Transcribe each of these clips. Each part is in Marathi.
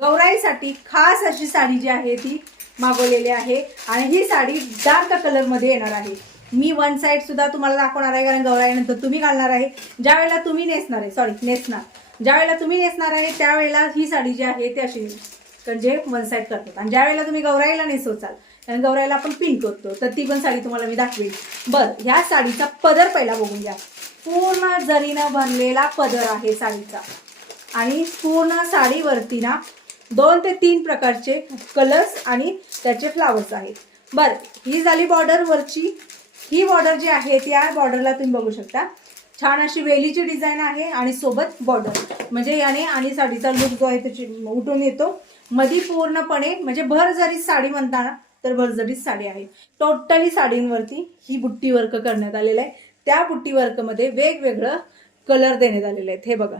गौराईसाठी खास अशी साडी जी आहे ती मागवलेली आहे आणि ही साडी डार्क कलरमध्ये येणार आहे. मी वन साईड सुद्धा तुम्हाला दाखवणार आहे कारण गौराईनंतर तुम्ही घालणार आहे. ज्या वेळेला तुम्ही नेसणार आहे सॉरी नेसणार. ज्या वेळेला तुम्ही नेसणार आहे त्यावेळेला ही साडी जी आहे ती अशी म्हणजे वन साईड करतात. आणि ज्या वेळेला तुम्ही गौराईला नेसवचाल कारण गौराईला आपण पिन करतो तर ती पण साडी तुम्हाला मी दाखवेल बरं ह्या साडीचा पदर पहिला बघून घ्या. पूर्ण जरीनं भरलेला पदर आहे साडीचा. आणि पूर्ण साडीवरती ना दोन ते तीन प्रकारचे कलर्स आणि त्याचे फ्लावर्स आहेत. बर ही झाली बॉर्डर वरची. ही बॉर्डर जी आहे त्या बॉर्डरला तुम्ही बघू शकता. छान अशी वेलीची डिझाईन आहे आणि सोबत बॉर्डर म्हणजे याने आणि साडीचा लुक जो आहे त्याची उठून येतो. मधी पूर्णपणे म्हणजे भर जरी साडी म्हणताना तर भरजरीच साडी आहे. टोटली साडींवरती ही बुट्टी वर्क करण्यात आलेलं आहे. त्या बुट्टी वर्कमध्ये वेगवेगळं कलर देण्यात आलेले आहेत. हे बघा.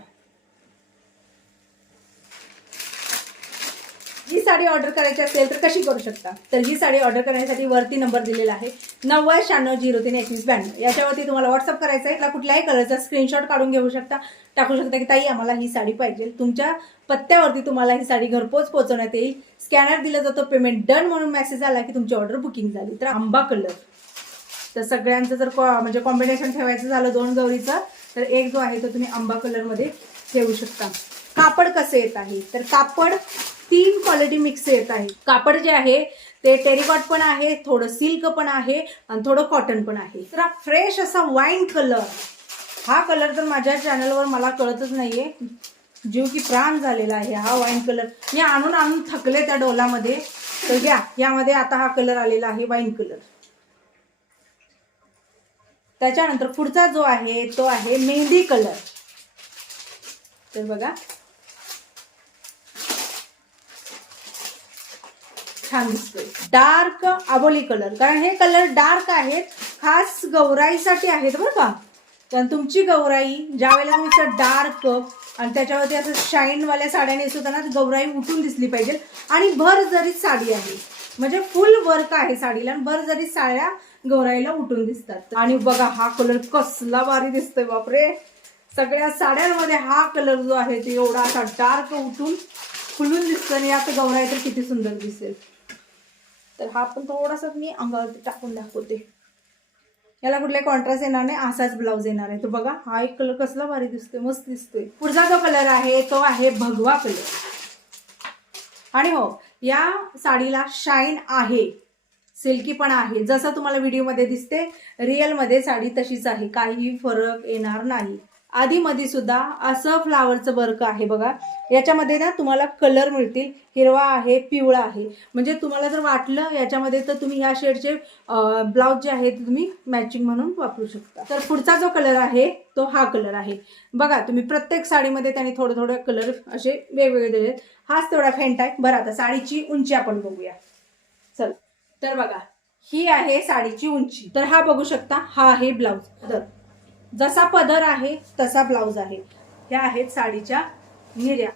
ही साडी ऑर्डर करायची असेल तर कशी करू शकता? तर ही साडी ऑर्डर करण्यासाठी वरती नंबर दिलेला आहे. नव्वद शहाण्णव झिरो तीन एकवीस ब्याण्णव. याच्यावरती तुम्हाला व्हॉट्सअप करायचं आहे. का कुठल्याही कलरचा स्क्रीनशॉट काढून घेऊ शकता. टाकू शकता की ताई आम्हाला ही साडी पाहिजे. तुमच्या पत्त्यावरती तुम्हाला ही साडी घरपोच पोहोचवण्यात येईल. स्कॅनर दिला जातो पेमेंट डन म्हणून मेसेज आला की तुमची ऑर्डर बुकिंग झाली. तर आंबा कलर तर सगळ्यांचं जर कॉ म्हणजे कॉम्बिनेशन ठेवायचं झालं दोन गौरीचं तर एक जो आहे तो तुम्ही आंबा कलरमध्ये ठेवू शकता. कापड कसं येत आहे? तर कापड तीन क्वालिटी मिक्स येत आहे. कापड जे आहे ते टेरिकॉट पण आहे थोडं सिल्क पण आहे आणि थोडं कॉटन पण आहे. तर फ्रेश असा वाईन कलर हा कलर तर माझ्या चॅनलवर मला कळतच नाहीये. जीव की प्राण झालेला आहे हा वाईन कलर मी आणून आणून थकले त्या डोलामध्ये. तर घ्या यामध्ये आता हा कलर आलेला आहे वाईन कलर त्याच्यानंतर पुढचा जो आहे तो आहे मेहंदी कलर. तर बघा. छान दिसतोय. डार्क आबोली कलर कारण हे कलर डार्क आहेत खास गौराईसाठी आहेत बरं का. कारण तुमची गौराई ज्या वेळेला तुमचं डार्क आणि त्याच्यावरती असं शाईनवाल्या साड्या नेसवताना गौराई उठून दिसली पाहिजे. आणि भर जरी साडी आहे. म्हणजे फुल वर्क आहे साडीला आणि भर जरी साड्या गौराईला उठून दिसतात. आणि बघा हा कलर कसला भारी दिसतोय बापरे. सगळ्या साड्यांमध्ये हा कलर जो आहे तो एवढा असा डार्क उठून फुलून दिसतो आणि आता गौराई तर किती सुंदर दिसेल. तर हा पण थोडासा मी अंगावरती टाकून दाखवते. याला कुठले कॉन्ट्रास्ट येणार नाही असाच ब्लाऊज येणार आहे. तो बघा हा एक कलर कसला भारी दिसतोय मस्त दिसतोय. पुढचा जो कलर आहे तो आहे भगवा कलर आणि हो या साडीला शाईन आहे. सिल्की पण आहे. जसं तुम्हाला व्हिडिओमध्ये दिसते रिअलमध्ये साडी तशीच आहे. काही फरक येणार नाही. आधीमध्ये सुद्धा असं फ्लावरचं वर्क आहे बघा. याच्यामध्ये ना तुम्हाला कलर मिळतील. हिरवा आहे पिवळा आहे. म्हणजे तुम्हाला जर वाटलं याच्यामध्ये तर तुम्ही ह्या शेडचे ब्लाऊज जे आहे ते तुम्ही मॅचिंग म्हणून वापरू शकता. तर पुढचा जो कलर आहे तो हा कलर आहे. बघा तुम्ही प्रत्येक साडीमध्ये त्यांनी थोडे थोडे कलर असे वेगवेगळे दिले हाच तेवढा फेंट आहे. बरं आता साडीची उंची आपण बघूया. चल. तर बघा ही आहे साडीची उंची. तर हा बघू शकता हा आहे ब्लाऊज पदर. जसा पदर आहे तसा ब्लाऊज आहे. ह्या आहेत साडीच्या निर्या